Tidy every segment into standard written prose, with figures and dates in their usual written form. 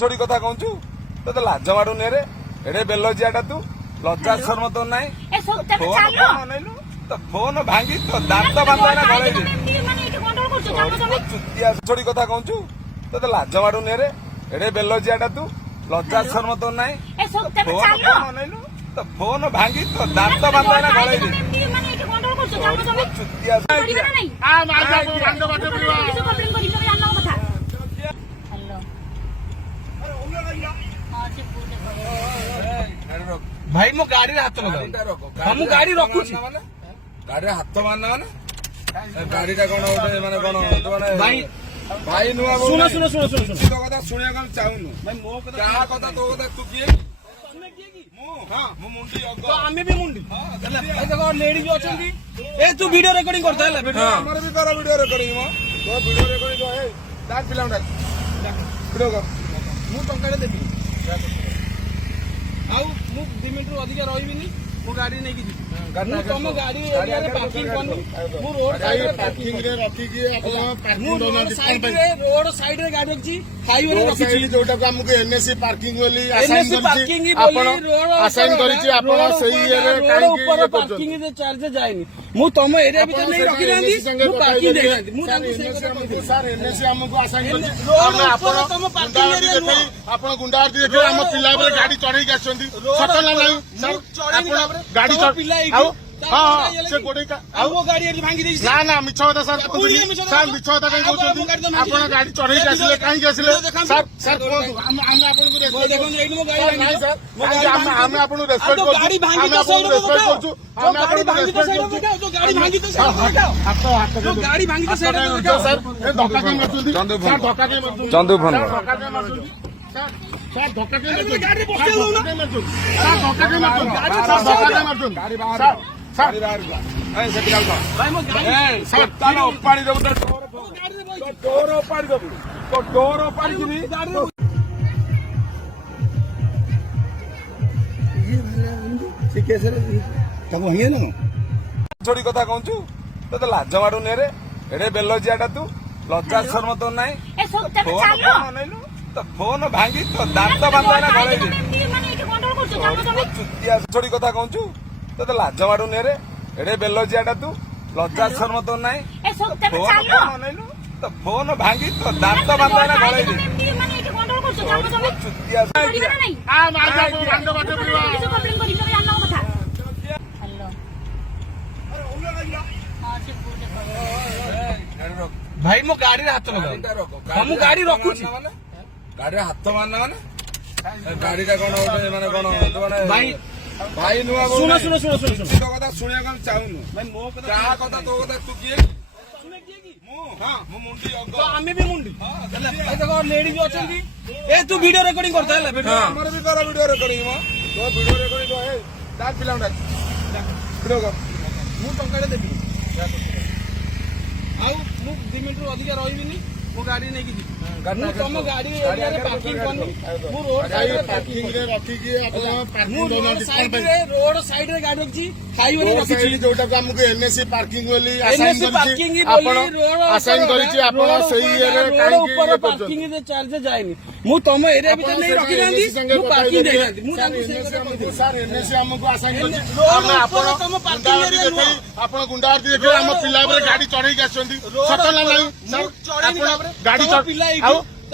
छोड़ी कथा कहूँ तो लाज माडुनी रे एडे बेलजियाटा तू लज्जा शर्म तो नाई अनैलु तो फोन भांगी तो दांत बांधा गले छोड़ी कथा कहूँ तो लाज माडुनी रे एडे बेलजियाटा तू लज्जा शर्म तो नाई अनैलु तो फोन भांगी तो दांत बांधा गले भाई मो गाड़ी हाथ लगा हम गाड़ी रखुची गाड़ी हाथ मारना माने गाड़ी का कोन ओटे माने कोन माने भाई भाई नुआ सुनो सुनो सुनो सुनो सुनो तो कथा सुनिया हम चाहुनु भाई मो क्या कथा तो कथा तू किए तमे किए की मु हां मु मुंडी अग तो आमे भी मुंडी ए देखो लेडीज अछंती ए तू वीडियो रिकॉर्डिंग करता है वीडियो हमर भी करा वीडियो रिकॉर्डिंग मो तो वीडियो रिकॉर्डिंग जो है दान पिलाउंडा वीडियो कर मु टंकाडे देबी आउ मु 2 मिनिट रु अधिक रहिबिनी मो गाड़ी नै की जी मु तम गाड़ी एरिया रे पार्किंग करनी मु रोड साइड रे पार्किंग रे रखी की आपण पार्किंग दोना साइड रे रोड साइड रे गाड़ी रखी हाईवे रे रखी छी जोटा को हमके एनएससी पार्किंग वाली एनएससी पार्किंग बोली रोड असाइन करी छी आपण सही एरिया रे रोड ऊपर पार्किंग रे चार्ज जायनी मु तम एरिया भीतर नै रखी नांदी मु पार्किंग दे नांदी मु तांको सर एनएससी हमको असाइन करी रोड आपण तम पार्किंग एरिया नु आपण गुंडागर्दी देखि हम पिला बरे गाड़ी चढ़ई के आछंती सत ना नहीं सर आपण गाड़ी पिला हां से गोडे का वो गाड़ी एरी भांगी देछि ना ना मिछ होता सर सर मिछ होता कहीं कहउछंती आपण गाड़ी चढ़ई के आसिले काहे के आसिले सर सर कोन हम आपण को देखो एई मो गाड़ी नहीं सर हम आपण रेस्पेक्ट करछु गाड़ी भांगी तो सही रेस्पेक्ट करछु हम गाड़ी भांगी तो सही जो गाड़ी भांगी तो सही हाथ जो गाड़ी भांगी तो सही सर ए धक्का के मरछंती सर धक्का के मरछंती चंदू फोन धक्का के मरछंती सर धक्का के मरछंती गाड़ी बसे लो ना सर धक्का के मरछंती धक्का के मरछंती गाड़ी बाहर गाड़ी बाहर ए से पिलाउ भाई मो गाड़ी सर ताला उपाड़ी देबु त डोर उपाड़ी देबु तो डोर उपाड़ी दिनी गाड़ी ठीक है सर तब वही ना छोड़ी कथा कहूँ तो लाज माडुनी रे एडे बेलजियाटा तू लज्जा शर्म तो नाई अनैलु तो फोन भांगी तो दांत बांधा गले छोड़ी कथा कहूँ तो लाज माडुनी रे एडे बेलजियाटा तू लज्जा शर्म तो नाई अनैलु तो फोन भांगी तो दांत बांधा गले भाई मो गाड़ी हाथ लगा हम गाड़ी रखुची गाड़ी हाथ मारना माने गाड़ी का कोन ओटे माने कोन माने भाई भाई नुआ सुनो सुनो सुनो सुनो सुनो तो कथा सुनिया हम चाहुनु भाई मो क्या कथा तो कथा तू किए तमे किए की मु हां मु मुंडी अग तो आमे भी मुंडी ए देखो लेडीज अछंती ए तू वीडियो रिकॉर्डिंग करता है वीडियो हमर भी करा वीडियो रिकॉर्डिंग मो तो वीडियो रिकॉर्डिंग जो है दान पिलाउंडा वीडियो कर मु टंकाडे देबी आउ मु 2 मिनिट रु अधिक रहिबिनी मो गाड़ी नै की जी मु तम गाड़ी एरिया रे पार्किंग करनी मु रोड साइड रे पार्किंग रे रखी की आपण पार्किंग दोना साइड रे रोड साइड रे गाड़ी रखी हाईवे रे रखी छी जोटा को हमके एनएससी पार्किंग वाली एनएससी पार्किंग बोली रोड असाइन करी छी आपण सही एरिया रे रोड ऊपर पार्किंग रे चार्ज जायनी मु तम एरिया भीतर नै रखी नांदी मु पार्किंग दे नांदी मु तांको सर एनएससी हमको असाइन करी रोड आपण तम पार्किंग एरिया नु आपण गुंडागर्दी देखि हम पिला बरे गाड़ी चढ़ई के आछंती सत ना नहीं सर आपण गाड़ी पिला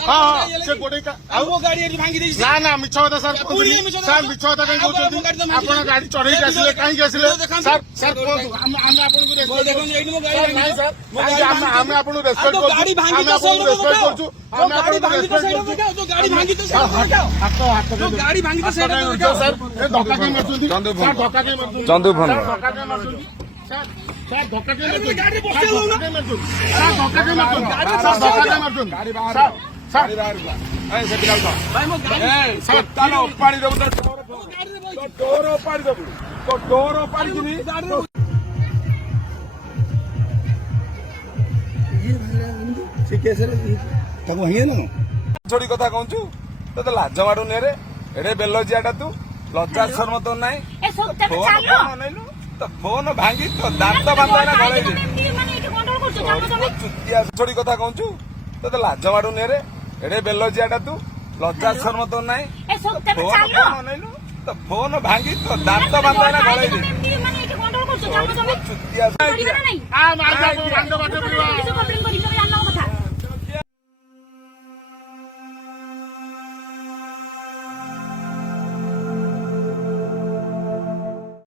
हां से गोडे का वो गाड़ी एरी भांगी देछि ना ना मिछ होता सर सर मिछ होता कहीं कहउछंती आपण गाड़ी चढ़ई के आसिले काहे के आसिले सर सर कोन हम आपण को देखो एई मो गाड़ी नहीं सर हम आपण रेस्पेक्ट करछु गाड़ी भांगी तो सही रेस्पेक्ट करछु हम गाड़ी भांगी तो सही जो गाड़ी भांगी तो सही जो गाड़ी भांगी तो सही सर ए धक्का के मरछंती सर धक्का के मरछंती चंदू फोन धक्का के मरछंती सर सर धक्का के मरछंती गाड़ी बसे लो ना सर धक्का के मरछंती धक्का के मरछंती गाड़ी बाहर गाड़ी बाहर ए से पिलाउ भाई मो गाड़ी सर ताला उपाड़ी देबु त डोर उपाड़ी देबु तो डोर उपाड़ी दिनी ठीक है सर तब वही ना छोड़ी कथा कहूँ तो लाज माडुनी रे एडे बेलजियाटा तू लज्जा शर्म तो नाई अनैलु तो फोन भांगी तो दांत बांधा गले छोड़ी कथा कहूँ तो लाज माडुनी रे एडे बेलजियाटा तू ଲଜ୍ଜା ଶରମ ତ ନାହିଁ ଏ ସବୁ ତମେ ଚାଲ ଅନେଇଲୁ ତ ଫୋନ ଭାଙ୍ଗି ତ ଦାନ୍ତ ବାନ୍ଧ ନା ଗଳେଇ ଦେ ମାନେ ଏଠି ଗଣ୍ଡଗୋଳ କରୁଛ ଚାଲ ତମେ ଚୁତିଆ କରିବ ନା ନାହିଁ ଆ ମାରିଦବ ବାନ୍ଧ ବାଟ